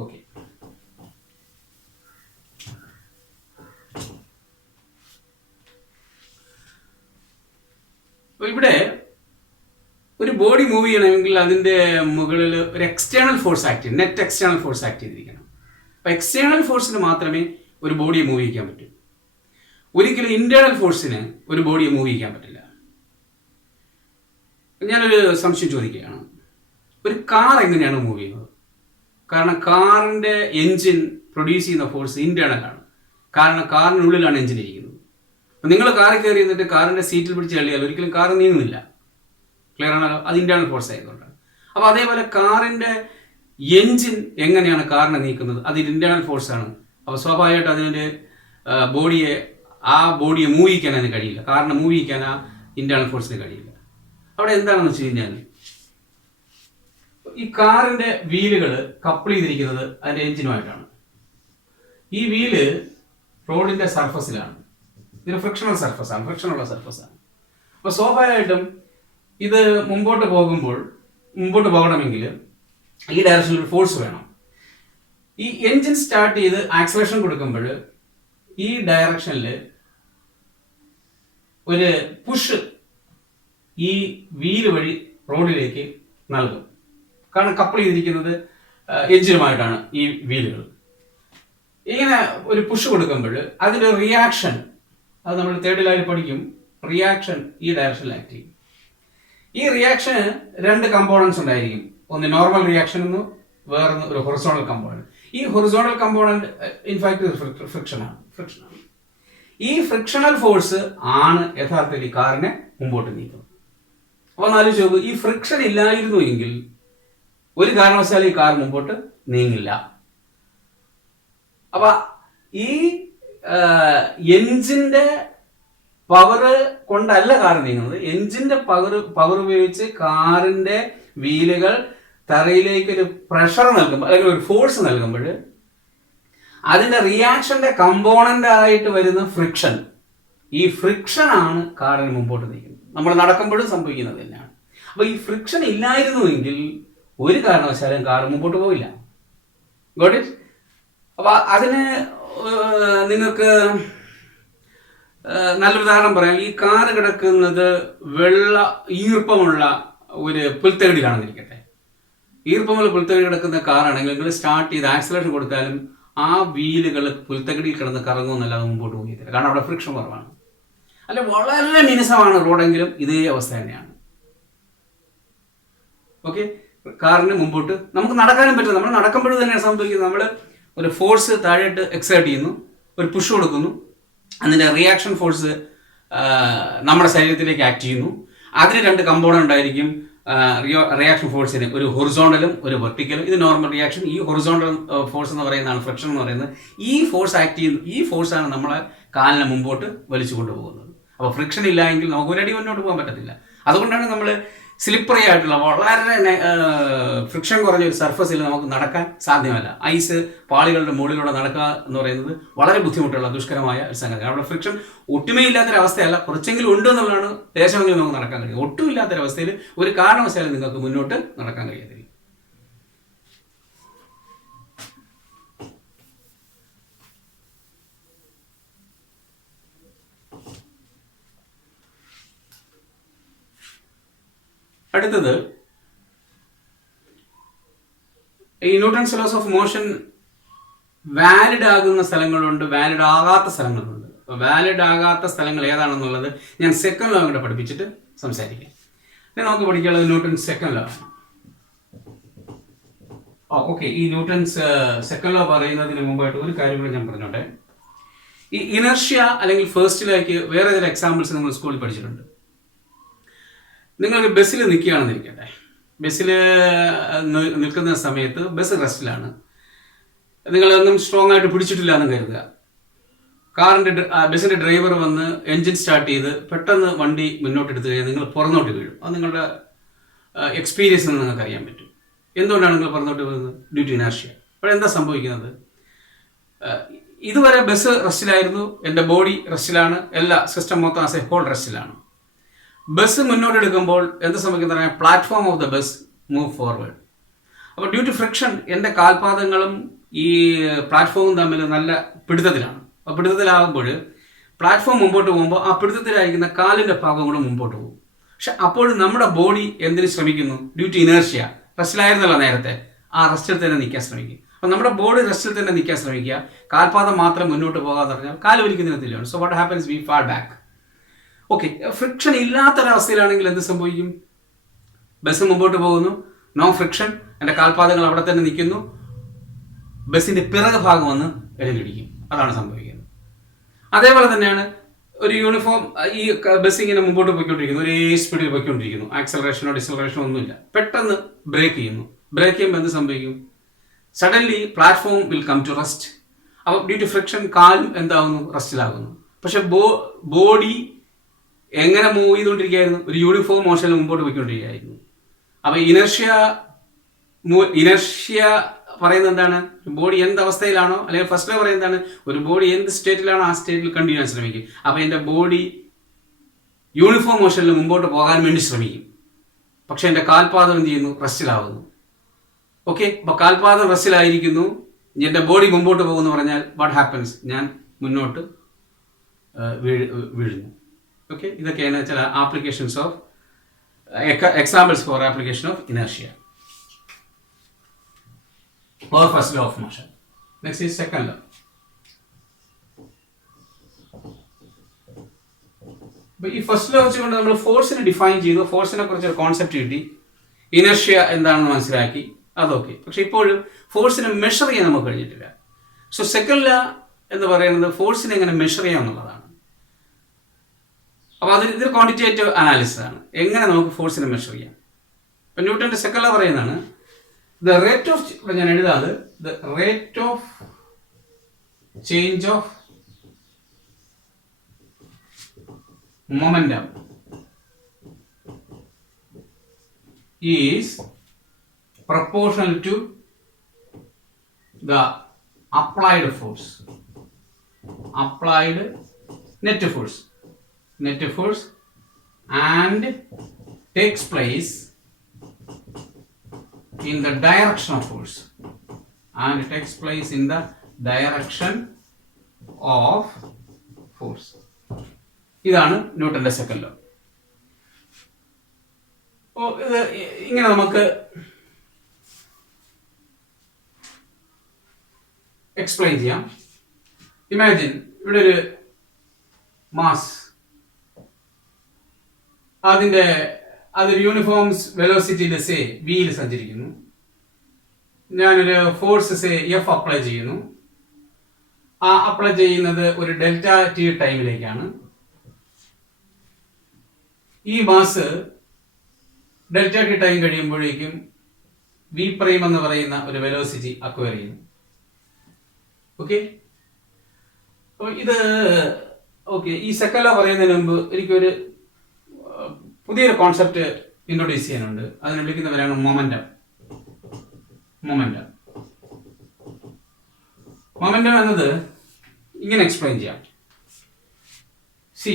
Okay. ഇവിടെ ഒരു ബോഡി മൂവ് ചെയ്യണമെങ്കിൽ അതിന്റെ മുകളിൽ ഒരു എക്സ്റ്റേണൽ ഫോഴ്സ് ആക്ട് ചെയ്യും, നെറ്റ് എക്സ്റ്റേണൽ ഫോഴ്സ് ആക്ട് ചെയ്തിരിക്കണം. അപ്പൊ എക്സ്റ്റേണൽ ഫോഴ്സിന് മാത്രമേ ഒരു ബോഡിയെ മൂവ് ചെയ്യിക്കാൻ പറ്റൂ. ഒരിക്കലും ഇന്റേണൽ ഫോഴ്സിന് ഒരു ബോഡിയെ മൂവ് ചെയ്യിക്കാൻ പറ്റില്ല. ഞാനൊരു സംശയം ചോദിക്കുകയാണ്, ഒരു കാർ എങ്ങനെയാണ് മൂവ് ചെയ്യുന്നത്? കാരണം കാറിന്റെ എഞ്ചിൻ പ്രൊഡ്യൂസ് ചെയ്യുന്ന ഫോഴ്സ് ഇന്റേണൽ ആണ്. കാരണം കാറിനുള്ളിലാണ് എഞ്ചിൻ ഇരിക്കുന്നത്. അപ്പൊ നിങ്ങൾ കാറിൽ കയറി എന്നിട്ട് കാറിന്റെ സീറ്റിൽ പിടിച്ച് തള്ളിയാൽ ഒരിക്കലും കാർ നീങ്ങുന്നില്ല. ക്ലിയർ ആണല്ലോ? അത് ഇന്റേണൽ ഫോഴ്സ് ആയതുകൊണ്ടാണ്. അപ്പൊ അതേപോലെ കാറിന്റെ എഞ്ചിൻ എങ്ങനെയാണ് കാറിനെ നീക്കുന്നത്? അത് ഇന്റേണൽ ഫോഴ്സ് ആണ്. അപ്പൊ സ്വാഭാവികമായിട്ട് അതിന്റെ ബോഡിയെ മൂവ് ചെയ്യിക്കാൻ അതിന് കഴിയില്ല. കാറിനെ മൂവ് ചെയ്യിക്കാൻ ആ ഇന്റേണൽ ഫോഴ്സിന് കഴിയില്ല. അവിടെ എന്താണെന്ന് വെച്ച് കഴിഞ്ഞാൽ ഈ കാറിന്റെ വീലുകൾ കപ്പിൾ ചെയ്തിരിക്കുന്നത് അതിന്റെ എഞ്ചിനുമായിട്ടാണ്. ഈ വീല് റോഡിന്റെ സർഫസിലാണ്. ഇതൊരു ഫ്രിക്ഷണൽ സർഫസാണ്, ഫ്രിക്ഷനുള്ള സർഫസാണ്. അപ്പൊ സ്വാഭാവികമായിട്ടും ഇത് മുമ്പോട്ട് പോകണമെങ്കിൽ ഈ ഡയറക്ഷനിൽ ഒരു ഫോഴ്സ് വേണം. ഈ എഞ്ചിൻ സ്റ്റാർട്ട് ചെയ്ത് ആക്സലേഷൻ കൊടുക്കുമ്പോൾ ഈ ഡയറക്ഷനിൽ ഒരു പുഷ് ഈ വീല് വഴി റോഡിലേക്ക് നൽകും. കാരണം കപ്പിൾ ചെയ്തിരിക്കുന്നത് എഞ്ചിനുമായിട്ടാണ് ഈ വീലുകൾ. ഇങ്ങനെ ഒരു പുഷ് കൊടുക്കുമ്പോൾ അതിന്റെ റിയാക്ഷൻ, അത് നമ്മൾ തേർഡ് ലെവലിൽ പഠിക്കും, റിയാക്ഷൻ ഈ ഡയറക്ഷനിൽ ആക്ട് ചെയ്യും. ഈ റിയാക്ഷന് രണ്ട് കമ്പോണൻസ് ഉണ്ടായിരിക്കും. ഒന്ന് നോർമൽ റിയാക്ഷൻ എന്നും വേറൊന്ന് ഒരു ഹൊറിസോണൽ കമ്പോണന്റ്. ഈ ഹൊറിസോണൽ കമ്പോണന്റ് ഇൻഫാക്ട് ഫ്രിക്ഷനാണ്. ഈ ഫ്രിക്ഷണൽ ഫോഴ്സ് ആണ് യഥാർത്ഥത്തിൽ ഈ കാറിനെ മുമ്പോട്ട് നീക്കുന്നത്. അപ്പൊ ആലോചിച്ച് നോക്കൂ, ഈ ഫ്രിക്ഷൻ ഇല്ലായിരുന്നു എങ്കിൽ ഒരു കാരണവശാലും ഈ കാർ മുമ്പോട്ട് നീങ്ങില്ല. അപ്പൊ ഈ എഞ്ചിന്റെ പവർ കൊണ്ടല്ല കാർ നീങ്ങുന്നത്. എഞ്ചിന്റെ പവർ ഉപയോഗിച്ച് കാറിന്റെ വീലുകൾ തറയിലേക്ക് ഒരു പ്രഷർ നൽകുമ്പോൾ അല്ലെങ്കിൽ ഒരു ഫോഴ്സ് നൽകുമ്പോൾ അതിന്റെ റിയാക്ഷന്റെ കമ്പോണന്റ് ആയിട്ട് വരുന്ന ഫ്രിക്ഷൻ, ഈ ഫ്രിക്ഷൻ ആണ് കാറിന് മുമ്പോട്ട് നീക്കുന്നത്. നമ്മൾ നടക്കുമ്പോഴും സംഭവിക്കുന്നത് തന്നെയാണ്. അപ്പൊ ഈ ഫ്രിക്ഷൻ ഇല്ലായിരുന്നുവെങ്കിൽ ഒരു കാരണവശാലും കാർ മുമ്പോട്ട് പോവില്ല. Got it? അപ്പൊ അതിന് നിങ്ങൾക്ക് നല്ലൊരു ഉദാഹരണം പറയാം. ഈ കാറ് കിടക്കുന്നത് ഈർപ്പമുള്ള ഒരു പുൽത്തകിടിലാണെന്നിരിക്കട്ടെ. ഈർപ്പമുള്ള പുൽത്തകിടി കിടക്കുന്ന കാറാണെങ്കിൽ നിങ്ങൾ സ്റ്റാർട്ട് ചെയ്ത് ആക്സിലേഷൻ കൊടുത്താലും ആ വീലുകൾ പുൽത്തകിടിയിൽ കിടന്ന് കറങ്ങുമെന്നല്ലാതെ മുമ്പോട്ട് പോയിട്ടില്ല. കാരണം അവിടെ ഫ്രിക്ഷൻ കുറവാണ്. അല്ല, വളരെ മിനുസമാണ് റോഡെങ്കിലും ഇതേ അവസ്ഥ തന്നെയാണ്. ഓക്കെ, കാറിന് മുമ്പോട്ട് നമുക്ക് നടക്കാനും പറ്റും. നമ്മൾ നടക്കുമ്പോഴും തന്നെയാണ് സംഭവിക്കുന്നത്. നമ്മൾ ഒരു ഫോഴ്സ് താഴോട്ട് എക്സേർട്ട് ചെയ്യുന്നു, ഒരു പുഷ് കൊടുക്കുന്നു, അതിൻ്റെ റിയാക്ഷൻ ഫോഴ്സ് നമ്മുടെ ശരീരത്തിലേക്ക് ആക്ട് ചെയ്യുന്നു. അതിന് രണ്ട് കമ്പോണന്റ് ആയിരിക്കും, റിയാക്ഷൻ ഫോഴ്സിന് ഒരു ഹൊറിസോണ്ടലും ഒരു വെർട്ടിക്കലും. ഇത് നോർമൽ റിയാക്ഷൻ. ഈ ഹൊറിസോണ്ടൽ ഫോഴ്സ് എന്ന് പറയുന്നതാണ് ഫ്രിക്ഷൻ എന്ന് പറയുന്നത്. ഈ ഫോഴ്സ് ആക്ട് ചെയ്യുന്ന ഈ ഫോഴ്സാണ് നമ്മളെ കാലിനെ മുമ്പോട്ട് വലിച്ചു കൊണ്ടുപോകുന്നത്. അപ്പോൾ ഫ്രിക്ഷൻ ഇല്ല എങ്കിൽ നമുക്ക് ഒരടി മുന്നോട്ട് പോകാൻ പറ്റത്തില്ല. അതുകൊണ്ടാണ് നമ്മൾ സ്ലിപ്പറി ആയിട്ടുള്ള വളരെ ഫ്രിക്ഷൻ കുറഞ്ഞ ഒരു സർഫസിൽ നമുക്ക് നടക്കാൻ സാധ്യമല്ല. ഐസ് പാളികളുടെ മുകളിലൂടെ നടക്കുക എന്ന് പറയുന്നത് വളരെ ബുദ്ധിമുട്ടുള്ള ദുഷ്കരമായ ഒരു സംഗതി. അവിടെ ഫ്രിക്ഷൻ ഒട്ടുമേ ഇല്ലാത്തൊരവസ്ഥയല്ല, കുറച്ചെങ്കിലും ഉണ്ട് എന്നുള്ളതാണ്. ദേശമെങ്കിലും നമുക്ക് നടക്കാൻ കഴിയും. ഒട്ടും ഇല്ലാത്തൊരവസ്ഥയിൽ ഒരു കാരണവശാലും നിങ്ങൾക്ക് മുന്നോട്ട് നടക്കാൻ കഴിയത്തില്ല. അടുത്തത്, ഈ Newton's loss of motion valid ആകുന്ന സ്ഥലങ്ങളുണ്ട്, വാലിഡ് ആകാത്ത സ്ഥലങ്ങളുണ്ട്. വാലിഡ് ആകാത്ത സ്ഥലങ്ങൾ ഏതാണെന്നുള്ളത് ഞാൻ സെക്കൻഡ് ലോ കൂടെ പഠിപ്പിച്ചിട്ട് സംസാരിക്കാം. ഇനി നമുക്ക് പഠിക്കാനുള്ളത് ന്യൂട്ടൺസ് സെക്കൻഡ് ലോ. ഓക്കെ, ഈ ന്യൂട്ടൺസ് സെക്കൻഡ് ലോ പറയുന്നതിന് മുമ്പായിട്ട് ഒരു കാര്യം കൂടെ ഞാൻ പറഞ്ഞോട്ടെ. ഈ ഇനർഷ്യ അല്ലെങ്കിൽ ഫസ്റ്റ് ലോയ്ക്ക് വേറെ ചില എക്സാമ്പിൾസ് നമ്മൾ സ്കൂളിൽ പഠിച്ചിട്ടുണ്ട്. നിങ്ങൾ ബസ്സിൽ നിൽക്കുകയാണെന്ന് ഇരിക്കട്ടെ. ബസ്സിൽ നിൽക്കുന്ന സമയത്ത് ബസ് റെസ്റ്റിലാണ്. നിങ്ങളൊന്നും സ്ട്രോങ് ആയിട്ട് പിടിച്ചിട്ടില്ല എന്ന് കരുതുക. ബസ്സിൻ്റെ ഡ്രൈവർ വന്ന് എൻജിൻ സ്റ്റാർട്ട് ചെയ്ത് പെട്ടെന്ന് വണ്ടി മുന്നോട്ടെടുത്ത് കഴിഞ്ഞാൽ നിങ്ങൾ പുറന്നോട്ട് വീഴും. അത് നിങ്ങളുടെ എക്സ്പീരിയൻസിൽ നിന്ന് നിങ്ങൾക്ക് അറിയാൻ പറ്റും. എന്തുകൊണ്ടാണ് നിങ്ങൾ പുറന്നോട്ട് വീഴുന്നത്? Due to inertia. അപ്പോൾ എന്താ സംഭവിക്കുന്നത്? ഇതുവരെ ബസ് റെസ്റ്റിലായിരുന്നു, എൻ്റെ ബോഡി റെസ്റ്റിലാണ്, എല്ലാ സിസ്റ്റം മൊത്തം ആസ് എ ഹോൾ റെസ്റ്റിലാണ്. ബസ് മുന്നോട്ടെടുക്കുമ്പോൾ എന്ത് സംഭവിക്കുന്ന platform of the bus move forward. അപ്പോൾ ഡ്യൂ ടു ഫ്രിക്ഷൻ എൻ്റെ കാൽപാദങ്ങളും ഈ പ്ലാറ്റ്ഫോമും തമ്മിൽ നല്ല പിടുത്തത്തിലാണ്. അപ്പോൾ പിടുത്തത്തിലാകുമ്പോൾ പ്ലാറ്റ്ഫോം മുമ്പോട്ട് പോകുമ്പോൾ ആ പിടുത്തത്തിലായിരിക്കുന്ന കാലിൻ്റെ ഭാഗം കൂടെ മുമ്പോട്ട് പോകും. പക്ഷെ അപ്പോഴും നമ്മുടെ ബോഡി എന്തിനു ശ്രമിക്കുന്നു? Due to inertia. റെസ്റ്റിലായിരുന്നല്ലോ നേരത്തെ, ആ റെസ്റ്റിൽ തന്നെ നിൽക്കാൻ ശ്രമിക്കും. അപ്പോൾ നമ്മുടെ ബോഡി റെസ്റ്റിൽ തന്നെ നിൽക്കാൻ ശ്രമിക്കുക. കാൽപാദം മാത്രം മുന്നോട്ട് പോകാതെ പറഞ്ഞാൽ കാല് വലിക്കുന്നതിന് തുല്യമാണ്. So what happens? We fall back. Okay, friction ഇല്ലാത്തൊരവസ്ഥയിലാണെങ്കിൽ എന്ത് സംഭവിക്കും? ബസ് മുമ്പോട്ട് പോകുന്നു, നോ ഫ്രിക്ഷൻ, എൻ്റെ കാൽപാദങ്ങൾ അവിടെ തന്നെ നിൽക്കുന്നു, ബസ്സിൻ്റെ പിറകു ഭാഗം വന്ന് ഇടയിലിടിക്കും. അതാണ് സംഭവിക്കുന്നത്. അതേപോലെ തന്നെയാണ് ഒരു യൂണിഫോം ഈ ബസ് ഇങ്ങനെ മുമ്പോട്ട് പോയിക്കൊണ്ടിരിക്കുന്നു, ഒരേ സ്പീഡിൽ പോയിക്കൊണ്ടിരിക്കുന്നു, ആക്സലറേഷനോ ഡിസലറേഷനോ ഒന്നുമില്ല. പെട്ടെന്ന് ബ്രേക്ക് ചെയ്യുന്നു. ബ്രേക്ക് ചെയ്യുമ്പോൾ എന്ത് സംഭവിക്കും? Suddenly platform will come to rest. അപ്പോൾ ഡ്യൂ ടു ഫ്രിക്ഷൻ കാലും എന്താകുന്നു? റെസ്റ്റിലാകുന്നു. പക്ഷെ ബോഡി എങ്ങനെ മൂവ് ചെയ്തുകൊണ്ടിരിക്കുകയായിരുന്നു? ഒരു യൂണിഫോം മോഷനിൽ മുമ്പോട്ട് പോയിക്കൊണ്ടിരിക്കുകയായിരുന്നു. അപ്പോൾ ഇനർഷ്യ പറയുന്നത് എന്താണ്? ബോഡി എന്ത് അവസ്ഥയിലാണോ, അല്ലെങ്കിൽ ഫസ്റ്റ് ലോ പറയുന്നത് എന്താണ്? ഒരു ബോഡി എന്ത് സ്റ്റേറ്റിലാണോ ആ സ്റ്റേറ്റിൽ കണ്ടിന്യൂ ചെയ്യാൻ ശ്രമിക്കും. അപ്പോൾ എൻ്റെ ബോഡി യൂണിഫോം മോഷനിൽ മുമ്പോട്ട് പോകാൻ വേണ്ടി ശ്രമിക്കും. പക്ഷെ എൻ്റെ കാൽപാദം എന്ത് ചെയ്യുന്നു? റെസ്റ്റിലാവുന്നു. ഓക്കെ, അപ്പോൾ കാൽപാദം റെസ്റ്റിലായിരിക്കുന്നു, എൻ്റെ ബോഡി മുമ്പോട്ട് പോകുന്നു പറഞ്ഞാൽ വാട്ട് ഹാപ്പൻസ്? ഞാൻ മുന്നോട്ട് വീഴുന്നു. ഓക്കെ, ഇതൊക്കെയാണ് ചില applications of examples for application of inertia or first law of motion. Next is second law. ഈ ഫസ്റ്റ് ലോ വെച്ചുകൊണ്ട് നമ്മൾ ഫോഴ്സിനെ ഡിഫൈൻ ചെയ്തു, ഫോഴ്സിനെ കുറിച്ചൊരു കോൺസെപ്റ്റ് കിട്ടി, ഇനർഷ്യ എന്താണെന്ന് മനസ്സിലാക്കി, അതൊക്കെ. പക്ഷെ ഇപ്പോഴും ഫോഴ്സിനെ മെഷർ ചെയ്യാൻ നമുക്ക് കഴിഞ്ഞിട്ടില്ല. സോ സെക്കൻഡ് ലോ എന്ന് പറയുന്നത് ഫോഴ്സിനെ എങ്ങനെ മെഷർ ചെയ്യാം എന്നുള്ളതാണ്. അപ്പോൾ ഇതൊരു ക്വാണ്ടിറ്റേറ്റീവ് അനാലിസിസ് ആണ്, എങ്ങനെ നമുക്ക് ഫോഴ്സിനെ മെഷർ ചെയ്യാം. ഇപ്പം ന്യൂട്ടന്റെ സെക്കൻഡ് ലോ പറയുന്നതാണ് the rate of, ഞാൻ എഴുതാത്, the rate of change of momentum is proportional to the applied force, applied net force and takes place in the direction of force, and it takes place in the direction of force. ഇതാണ് ന്യൂട്ടന്റെ second law. ഇത് ഇങ്ങനെ നമുക്ക് explain ചെയ്യാം. Imagine ഇവിടെ ഒരു mass, അതൊരു uniform വെലോസിറ്റിയിൽ say വിയിൽ സഞ്ചരിക്കുന്നു. ഞാനൊരു ഫോഴ്സ് സേ എഫ് അപ്ലൈ ചെയ്യുന്നു. ആ അപ്ലൈ ചെയ്യുന്നത് ഒരു ഡെൽറ്റ ടി ടൈമിലേക്കാണ്. ഈ മാസ് ഡെൽറ്റ ടി ടൈം കഴിയുമ്പോഴേക്കും വി പ്രൈം എന്ന് പറയുന്ന ഒരു വെലോസിറ്റി അക്വയർ ചെയ്യുന്നു. ഓക്കെ, അപ്പൊ ഇത് ഓക്കെ. ഈ സെക്കൻഡ് ലോ പറയുന്നതിന് മുമ്പ് എനിക്കൊരു പുതിയൊരു കോൺസെപ്റ്റ് ഇൻട്രൊഡ്യൂസ് ചെയ്യാനുണ്ട്. അതിനെ വിളിക്കുന്നവരാണ് മൊമെന്റം. മൊമെന്റം മൊമെന്റം എന്നത് ഇങ്ങനെ എക്സ്പ്ലെയിൻ ചെയ്യാം. സി,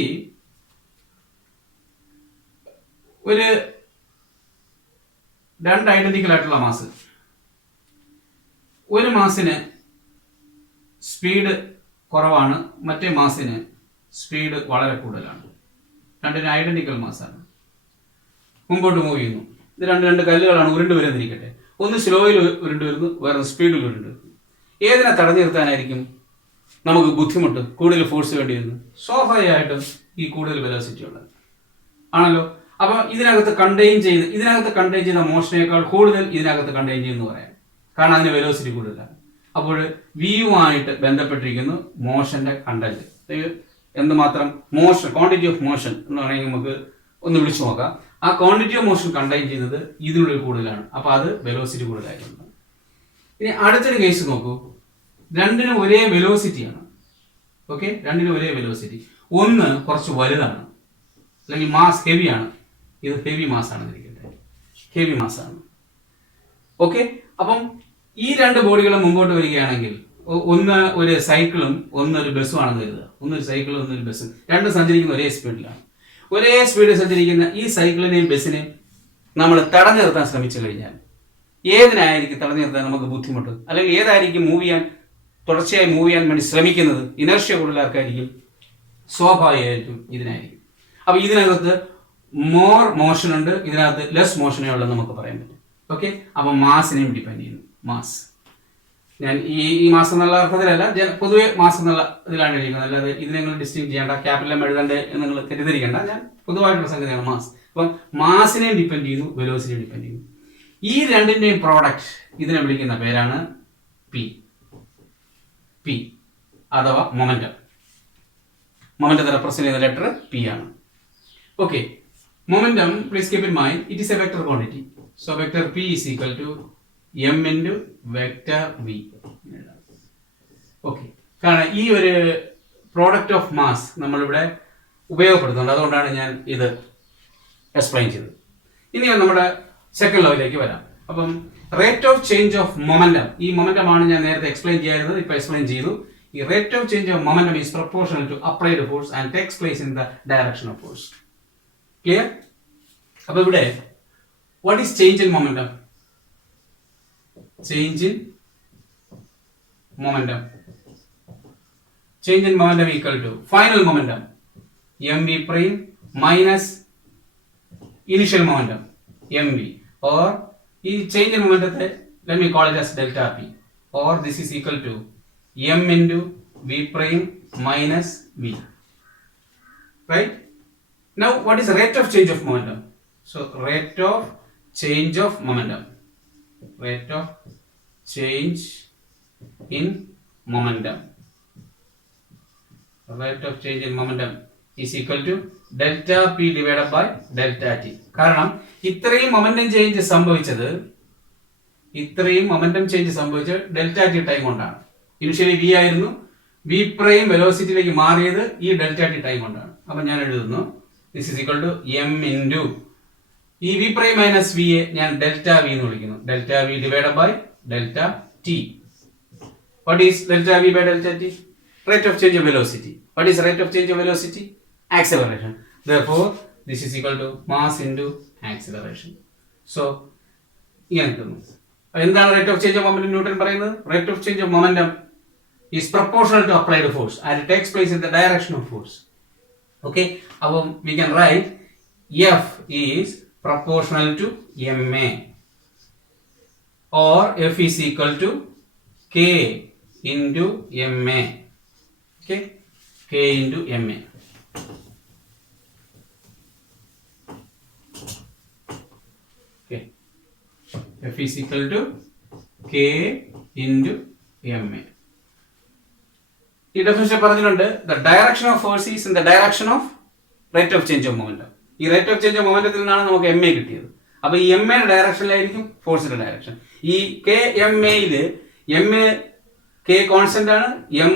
ഒരു രണ്ട് ഐഡന്റിക്കൽ ആയിട്ടുള്ള മാസ്, ഒരു മാസിന് സ്പീഡ് കുറവാണ്, മറ്റേ മാസിന് സ്പീഡ് വളരെ കൂടുതലാണ്. രണ്ടിന് ഐഡന്റിക്കൽ മാസാണ്, മുമ്പോട്ട് മൂവ് ചെയ്യുന്നു. ഇത് രണ്ട് കല്ലുകളാണ് ഉരുണ്ട് വരുന്നിരിക്കട്ടെ. ഒന്ന് സ്ലോയിൽ ഉരുണ്ട് വരുന്നു, വേറെ സ്പീഡിൽ ഉരുണ്ട് വരുന്നു. ഏതിനെ തടഞ്ഞു നിർത്താനായിരിക്കും നമുക്ക് ബുദ്ധിമുട്ട്, കൂടുതൽ ഫോഴ്സ് വേണ്ടി വരുന്നു? സ്വാഭാവികമായിട്ടും ഈ കൂടുതൽ വെലോസിറ്റി ഉള്ളത് ആണല്ലോ. അപ്പൊ ഇതിനകത്ത് കണ്ടെയ്ൻ ചെയ്യുന്ന മോഷനേക്കാൾ കൂടുതൽ ഇതിനകത്ത് കണ്ടെയ്ൻ ചെയ്യുന്നു പറയാം, കാരണം അതിന് വെലോസിറ്റി കൂടുതലാണ്. അപ്പോൾ വിയുമായിട്ട് ബന്ധപ്പെട്ടിരിക്കുന്നു മോഷന്റെ കണ്ടന്റ്. എന്തുമാത്രം മോഷൻ, ക്വാണ്ടിറ്റി ഓഫ് മോഷൻ എന്ന് പറയുന്നത് നമുക്ക് ഒന്ന് വിളിച്ചു നോക്കാം. ആ ക്വാണ്ടിറ്റി ഓഫ് മോഷൻ കണ്ടെയ്ൻ ചെയ്യുന്നത് ഇതിനുള്ളിൽ കൂടുതലാണ്, അപ്പൊ അത് വെലോസിറ്റി കൂടുതലായിട്ടുണ്ട്. ഇനി അടുത്തൊരു കേസ് നോക്കൂ. രണ്ടിനും ഒരേ വെലോസിറ്റിയാണ്. ഓക്കെ, രണ്ടിനും ഒരേ വെലോസിറ്റി. ഒന്ന് കുറച്ച് വലുതാണ്, അല്ലെങ്കിൽ മാസ് ഹെവിയാണ്. ഇത് ഹെവി മാസ് ആണ്, ഹെവി മാസ് ആണ്. ഓക്കെ, അപ്പം ഈ രണ്ട് ബോഡികളും മുമ്പോട്ട് വരികയാണെങ്കിൽ, ഒന്ന് ഒരു സൈക്കിളും ഒന്നൊരു ബസ്സും ആണെന്ന് കരുതുക. ഒന്നൊരു സൈക്കിളും ഒന്നൊരു ബസ്സും, രണ്ടും സഞ്ചരിക്കുന്ന ഒരേ സ്പീഡിലാണ്. ഒരേ സ്പീഡിൽ സഞ്ചരിക്കുന്ന ഈ സൈക്കിളിനെയും ബസ്സിനെയും നമ്മൾ തടഞ്ഞു നിർത്താൻ ശ്രമിച്ചു കഴിഞ്ഞാൽ ഏതിനായിരിക്കും തടഞ്ഞു നിർത്താൻ നമുക്ക് ബുദ്ധിമുട്ട്? അല്ലെങ്കിൽ ഏതായിരിക്കും തുടർച്ചയായി മൂവ് ചെയ്യാൻ വേണ്ടി ശ്രമിക്കുന്നത്? ഇനർഷ്യ കൂടുതലാർക്കായിരിക്കും? സ്വാഭാവികമായിട്ടും ഇതിനായിരിക്കും. അപ്പൊ ഇതിനകത്ത് മോർ മോഷൻ ഉണ്ട്, ഇതിനകത്ത് ലെസ് മോഷനേ ഉള്ളൂ നമുക്ക് പറയാൻ പറ്റും. ഓക്കെ, അപ്പൊ മാസിനെയും ഡിപ്പെൻഡ് ചെയ്യുന്നു. മാസ്, ഞാൻ ഈ മാസം എന്നുള്ള അർത്ഥത്തിലല്ല, പൊതുവെ മാസം എന്നുള്ള ഇതിലാണ് എഴുതിക്കുന്നത്. അല്ലാതെ ഇത് നിങ്ങൾ ഡിസ്റ്റിങ് ചെയ്യേണ്ട, ക്യാപിറ്റൽ എഴുതേണ്ട നിങ്ങൾ തെറ്റിദ്ധരിക്കേണ്ട. ഞാൻ പൊതുവായിട്ടുള്ള സംഗതിയാണ് മാസ്. അപ്പം മാസിനെയും ഡിപ്പെൻഡ് ചെയ്യുന്നു, വെലോസിറ്റിയും ഡിപ്പെൻഡ് ചെയ്യുന്നു. ഈ രണ്ടിന്റെയും പ്രോഡക്റ്റ് ഇതിനെ വിളിക്കുന്ന പേരാണ് പി. പി അഥവാ മൊമെന്റം. മൊമെന്റത്തെ റെപ്രസെന്റ് ചെയ്യുന്ന ലെറ്റർ പി ആണ്. Okay, momentum, please keep in mind, it is a vector quantity. So vector P is equal to m into vector v. Okay, കാരണം ഈ ഒരു പ്രോഡക്റ്റ് ഓഫ് മാസ് നമ്മളിവിടെ ഉപയോഗപ്പെടുത്തുന്നുണ്ട്, അതുകൊണ്ടാണ് ഞാൻ ഇത് എക്സ്പ്ലെയിൻ ചെയ്തത്. ഇനി നമ്മുടെ സെക്കൻഡ് ലോയിലേക്ക് വരാം. അപ്പം rate of change of momentum, ഈ മൊമെന്റം ആണ് ഞാൻ നേരത്തെ എക്സ്പ്ലെയിൻ ചെയ്യാറുള്ളത്, ഇപ്പൊ എക്സ്പ്ലെയിൻ ചെയ്തു. ഈ rate of change of momentum is proportional to applied force and takes place in the direction of force. Clear? അപ്പൊ ഇവിടെ what is change in momentum? Change in momentum, change in momentum equal to final momentum mv prime minus initial momentum mv, or ഈ change in മൊമെന്റത്തെ let me call it as delta p, or this is equal to m into v prime minus v. Right? Now what is the rate of change of momentum? So rate of change of momentum, rate of change in momentum, rate of change in momentum is equal to delta p divided by delta t. കാരണം ഇത്രയും momentum change സംഭവിച്ചത് delta T time കൊണ്ടാണ്. Initially V ആയിരുന്നു, V prime വെലോസിറ്റിയിലേക്ക് മാറിയത് ഈ delta T time കൊണ്ടാണ്. അപ്പൊ ഞാൻ എഴുതുന്നു this is equal to m into ഈ വി പ്രൈം മൈനസ് വി യെ ഞാൻ ഡെൽറ്റ വി എന്ന് വിളിക്കുന്നു, delta V divided by delta T. What is delta v by delta t? Rate of change of velocity. What is rate of change of velocity? Acceleration. Therefore this is equal to mass into acceleration. So എന്താണ് rate of change of momentum? Newton പറയുന്നത് rate of change of momentum is proportional to applied force and it takes place in the direction of force. Okay, അപ്പം we can write F is proportional to M A, or F is equal to K into MA. Okay, K into MA. Okay, F is equal to K into MA. ഈ definition പറഞ്ഞിട്ടുണ്ട്, the direction of force is in the direction of rate of change of momentum. ഈ rate of change of momentum നിന്നാണ് നമുക്ക് MA കിട്ടിയത്. അപ്പൊ ഈ M എയുടെ ഡയറക്ഷനിലായിരിക്കും ഫോഴ്സിന്റെ ഡയറക്ഷൻ. ഈ കെ എം എയില് എം എ കെ കോൺസ്റ്റന്റ് ആണ്, എം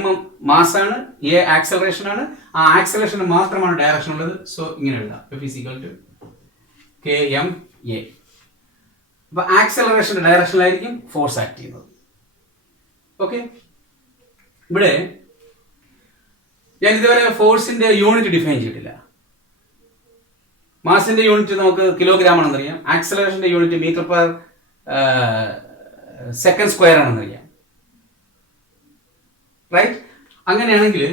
മാസ് ആണ്, എ ആക്സലറേഷൻ ആണ്. ആ ആക്സലറേഷന് മാത്രമാണ് ഡയറക്ഷൻ ഉള്ളത്. സോ ഇങ്ങനെ എഴുതാം, F is equal to k m a. അപ്പൊ ആക്സലറേഷന്റെ ഡയറക്ഷനിലായിരിക്കും ഫോഴ്സ് ആക്ട് ചെയ്യുന്നത്. ഓക്കെ, ഇവിടെ ഞാൻ ഇതുവരെ ഫോഴ്സിന്റെ യൂണിറ്റ് ഡിഫൈൻ ചെയ്തിട്ടില്ല. മാസിന്റെ യൂണിറ്റ് നമുക്ക് കിലോഗ്രാം ആണെന്നറിയാം, ആക്സലറേഷന്റെ unit metre per second square ആണെന്നറിയാം. റൈറ്റ്? അങ്ങനെയാണെങ്കിൽ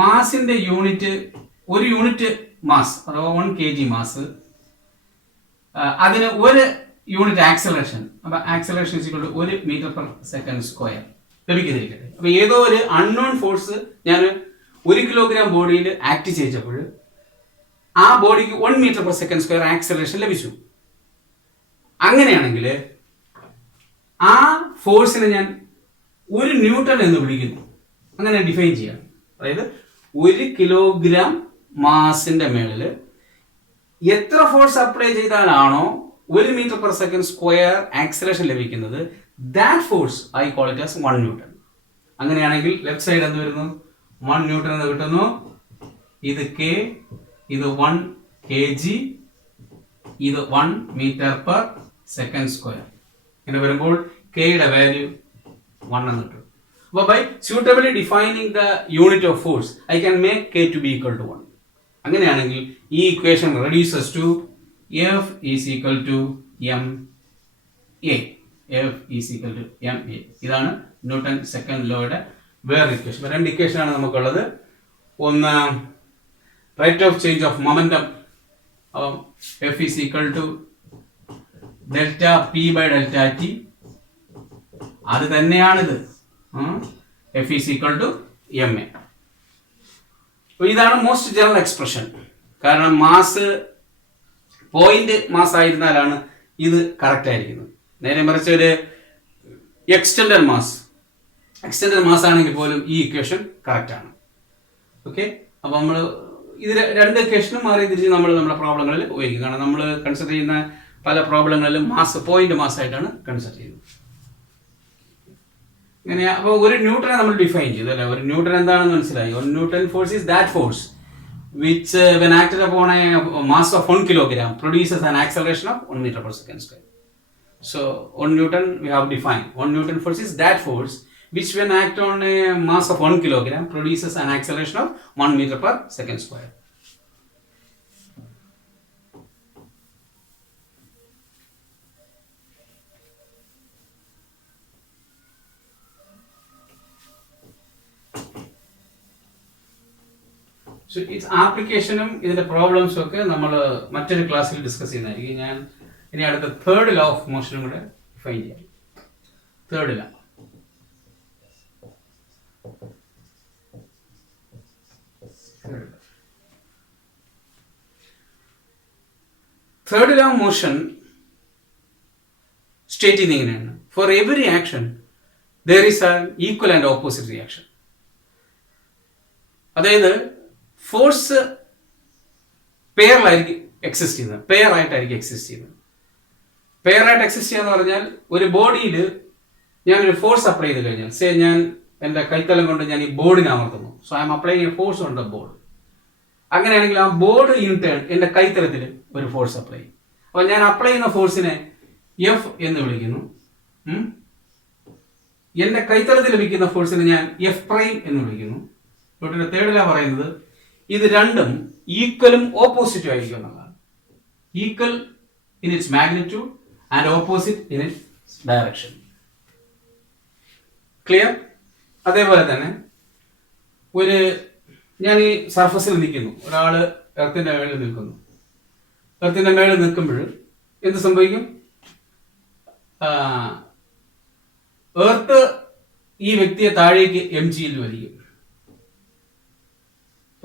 മാസിന്റെ യൂണിറ്റ്, ഒരു യൂണിറ്റ് മാസ് അഥവാ 1 kg മാസ്, അതിന് ഒരു യൂണിറ്റ് ആക്സലറേഷൻ, അപ്പൊ ആക്സലറേഷൻ ഒരു മീറ്റർ പെർ സെക്കൻഡ് സ്ക്വയർ ലഭിക്കുന്നിരിക്കട്ടെ. അപ്പൊ ഏതോ ഒരു അൺനോൺ ഫോഴ്സ് ഞാൻ 1 കിലോഗ്രാം ബോഡിയിൽ ആക്ട് ചെയ്തപ്പോൾ ആ ബോഡിക്ക് 1 metre per second square acceleration ലഭിച്ചു. അങ്ങനെയാണെങ്കിൽ ആ ഫോഴ്സിനെ ഞാൻ 1 ന്യൂട്ടൺ എന്ന് വിളിക്കുന്നു. അങ്ങനെ ഡിഫൈൻ ചെയ്യാം. അതായത് 1 കിലോഗ്രാം മാസിന്റെ മേളില് എത്ര ഫോഴ്സ് അപ്ലൈ ചെയ്താലാണോ 1 metre per second square acceleration ലഭിക്കുന്നത്, that force I call it as 1 newton. അങ്ങനെയാണെങ്കിൽ ലെഫ്റ്റ് സൈഡ് എന്ത് വരുന്നു? 1 ന്യൂട്ടൺ എന്ന് കിട്ടുന്നു. ഇത് കെ, ഇത് 1 kg, ഇത് 1 മീറ്റർ പെർ സെക്കൻഡ് സ്ക്വയർ. ഇങ്ങനെ വരുമ്പോൾ കെയുടെ വാല്യൂ 1 എന്ന് കിട്ടും. അപ്പോൾ by suitably defining the unit of force, I can make k to be equal to 1. അങ്ങനെയാണെങ്കിൽ ഈ equation reduces to F is equal to ma. F is equal to ma. ഇതാണ് Newton second ലോയുടെ വേറെ equation. രണ്ട് equation ആണ് നമുക്കുള്ളത്. ഒന്ന് rate of change of momentum, F is equal to delta P by delta T. അത് തന്നെയാണിത്, F is equal to ma. ഇതാണ് മോസ്റ്റ് ജനറൽ എക്സ്പ്രഷൻ. കാരണം മാസ് പോയിന്റ് മാസ് ആയിരുന്നാലാണ് ഇത് കറക്റ്റ് ആയിരിക്കുന്നത്. നേരെ മറിച്ച് ഒരു എക്സ്റ്റൻഡഡ് മാസ് ആണെങ്കിൽ പോലും ഈ ഇക്വേഷൻ കറക്റ്റ് ആണ്. ഓക്കെ, അപ്പൊ നമ്മൾ ഇത് രണ്ട് ഇക്വേഷനും മാറി തിരിച്ച് നമ്മൾ നമ്മുടെ പ്രോബ്ലങ്ങളിൽ ഉപയോഗിക്കും. കാരണം നമ്മൾ കൺസിഡർ ചെയ്യുന്ന പല പ്രോബ്ലങ്ങളിലും മാസ് പോയിന്റ് മാസ് ആയിട്ടാണ് കൺസിഡർ ചെയ്യുന്നത്. ഇങ്ങനെ അപ്പോൾ ഒരു ന്യൂട്ടനെ നമ്മൾ ഡിഫൈൻ ചെയ്തു അല്ലെ. ഒരു ന്യൂട്ടൺ എന്താണെന്ന് മനസ്സിലായി. ഒരു newton force is that force which when acted upon a mass of 1 kilogram produces an acceleration of 1 meter per second square. So 1 Newton we have defined. 1 Newton force is that force which when acted on a mass of 1 kilogram produces an acceleration of 1 meter per second square. So its ആപ്ലിക്കേഷനും ഇതിന്റെ പ്രോബ്ലംസും ഒക്കെ നമ്മൾ മറ്റൊരു ക്ലാസ്സിൽ discuss ചെയ്യുന്നതായിരിക്കും. ഞാൻ ഇനി അടുത്ത തേർഡ് ലോ ഓഫ് മോഷനും കൂടെ ഡിഫൈൻ ചെയ്യാം. Third law of motion state ചെയ്യുന്നത് ഇങ്ങനെയാണ്: for every action there is an equal and opposite reaction. അതായത് ഫോഴ്സ് പെയറിലായിരിക്കും എക്സിസ്റ്റ് ചെയ്യുന്നത്, പെയർ ആയിട്ടായിരിക്കും എക്സിസ്റ്റ് ചെയ്യുന്നത്. പെയർ ആയിട്ട് എക്സിസ്റ്റ് ചെയ്യാന്ന് പറഞ്ഞാൽ ഒരു ബോഡിയിൽ ഞാനൊരു ഫോഴ്സ് അപ്ലൈ ചെയ്ത് കഴിഞ്ഞാൽ, സേ ഞാൻ എൻ്റെ കൈത്തലം കൊണ്ട് ഞാൻ ഈ ബോർഡിനെ അമർത്തുന്നു. So I'm applying a force on the board. അങ്ങനെയാണെങ്കിൽ ആ ബോർഡ് ഇൻ ടേൺ എൻ്റെ കൈത്തലത്തിൽ ഒരു ഫോഴ്സ് അപ്ലൈ ചെയ്യും. അപ്പോൾ ഞാൻ അപ്ലൈ ചെയ്യുന്ന ഫോഴ്സിനെ എഫ് എന്ന് വിളിക്കുന്നു. എൻ്റെ കൈത്തലത്തിൽ ലഭിക്കുന്ന ഫോഴ്സിനെ ഞാൻ എഫ് പ്രൈം എന്ന് വിളിക്കുന്നു. ഇവിടെ തേർഡിലാ പറയുന്നത് ഇത് രണ്ടും ഈക്വലും ഓപ്പോസിറ്റും ആയിരിക്കും എന്നുള്ളതാണ്. Equal in its magnitude and opposite in its direction. Clear? അതേപോലെ തന്നെ ഞാൻ ഈ സർഫസിൽ നിൽക്കുന്നു, ഒരാള് എർത്തിന്റെ മേളിൽ നിൽക്കുന്നു. എർത്തിന്റെ മേളിൽ നിൽക്കുമ്പോൾ എന്ത് സംഭവിക്കും? എർത്ത് ഈ വ്യക്തിയെ താഴേക്ക് mg യിൽ വലിക്കും.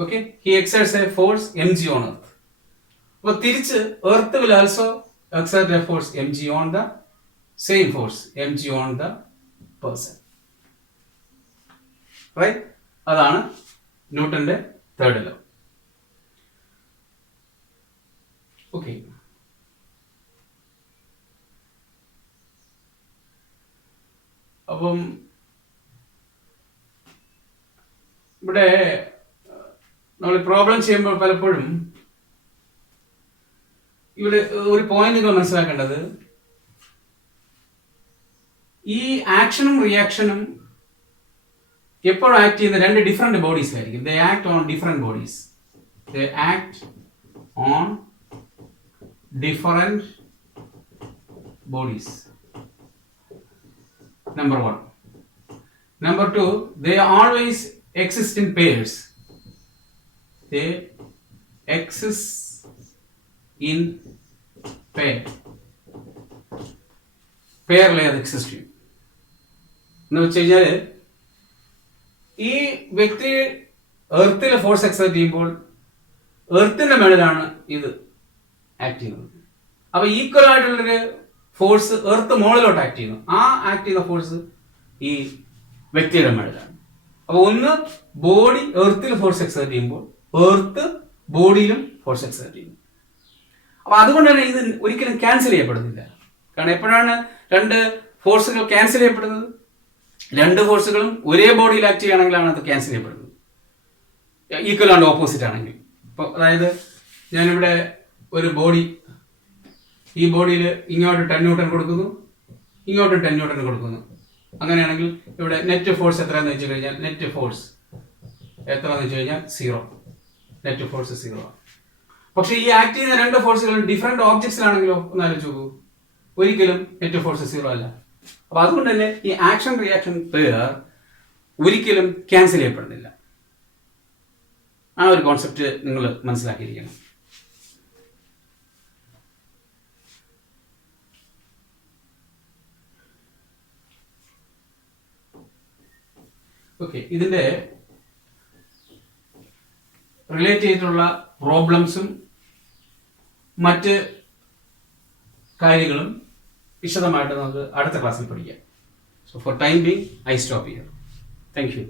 Okay, he exerts a force mg on earth. അപ്പോൾ തിരിച്ച് earth will also exert a force mg on the same force mg on the person. Right? അതാണ് ന്യൂട്ടന്റെ തേർഡ് ലോ. ഓക്കെ, അപ്പം ഇവിടെ നമ്മൾ പ്രോബ്ലം ചെയ്യുമ്പോൾ പലപ്പോഴും ഇവിടെ ഒരു പോയിന്റ് നിങ്ങൾ മനസ്സിലാക്കേണ്ടത്, ഈ ആക്ഷനും റിയാക്ഷനും എപ്പോഴും ആക്ട് ചെയ്യുന്ന രണ്ട് ഡിഫറെന്റ് ബോഡീസിലായിരിക്കും. They act on different bodies. They act on different bodies. Number 1. Number 2, they always exist in pairs. They exist in pair. പെയറിലെ അത് എക്സിസ്റ്റ് ചെയ്യും എന്ന് വെച്ച് കഴിഞ്ഞാൽ, ഈ വ്യക്തി എർത്തിൽ ഫോഴ്സ് എക്സർട്ട് ചെയ്യുമ്പോൾ എർത്തിന്റെ മേളിലാണ് ഇത് ആക്ട് ചെയ്യുന്നത്. അപ്പൊ ഈക്വൽ ആയിട്ടുള്ളൊരു ഫോഴ്സ് എർത്ത് മുകളിലോട്ട് ആക്ട് ചെയ്യുന്നു. ആ ആക്ട് ചെയ്യുന്ന ഫോഴ്സ് ഈ വ്യക്തിയുടെ മേളിലാണ്. അപ്പൊ ഒന്ന് ബോഡി എർത്തിൽ ഫോഴ്സ് എക്സർട്ട് ചെയ്യുമ്പോൾ എർത്ത് ബോഡിയിലും ഫോഴ്സ് എക്സർട്ട് ചെയ്യുന്നു. അപ്പൊ അതുകൊണ്ട് തന്നെ ഇത് ഒരിക്കലും ക്യാൻസൽ ചെയ്യപ്പെടുന്നില്ല. കാരണം എപ്പോഴാണ് രണ്ട് ഫോഴ്സുകൾ ക്യാൻസൽ ചെയ്യപ്പെടുന്നത്? രണ്ട് ഫോഴ്സുകളും ഒരേ ബോഡിയിൽ ആക്ട് ചെയ്യുകയാണെങ്കിലാണ് അത് ക്യാൻസൽ ചെയ്യപ്പെടുന്നത്. ഈക്വൽ ആൻഡ് ഓപ്പോസിറ്റ് ആണെങ്കിൽ. ഇപ്പോൾ അതായത് ഞാനിവിടെ ഒരു ബോഡി, ഈ ബോഡിയിൽ ഇങ്ങോട്ട് 10 ന്യൂട്ടൺ കൊടുക്കുന്നു, ഇങ്ങോട്ടും 10 ന്യൂട്ടൺ കൊടുക്കുന്നു. അങ്ങനെയാണെങ്കിൽ ഇവിടെ നെറ്റ് ഫോഴ്സ് എത്രയാണെന്ന് വെച്ച് കഴിഞ്ഞാൽ, നെറ്റ് ഫോഴ്സ് എത്രയാണെന്ന് വെച്ച് കഴിഞ്ഞാൽ 0. Net force 0. പക്ഷെ ഈ ആക്ട് ചെയ്യുന്ന രണ്ട് ഫോഴ്സുകളും ഡിഫറെന്റ് ഓബ്ജക്ട്സിലാണെങ്കിലോ ഒന്ന് ആലോചിച്ച് നോക്കൂ, ഒരിക്കലും നെറ്റ് ഫോഴ്സ് 0 അല്ല. അപ്പൊ അതുകൊണ്ട് തന്നെ ഈ ആക്ഷൻ റിയാക്ഷൻ പെയർ ഒരിക്കലും ക്യാൻസൽ ചെയ്യപ്പെടുന്നില്ല. ആ ഒരു കോൺസെപ്റ്റ് നിങ്ങൾ മനസ്സിലാക്കിയിരിക്കണം. ഓക്കെ, ഇതിന്റെ റിലേറ്റ് ചെയ്തിട്ടുള്ള പ്രോബ്ലംസും മറ്റ് കാര്യങ്ങളും വിശദമായിട്ട് നമുക്ക് അടുത്ത ക്ലാസ്സിൽ പഠിക്കാം. So for time being I stop here. Thank U.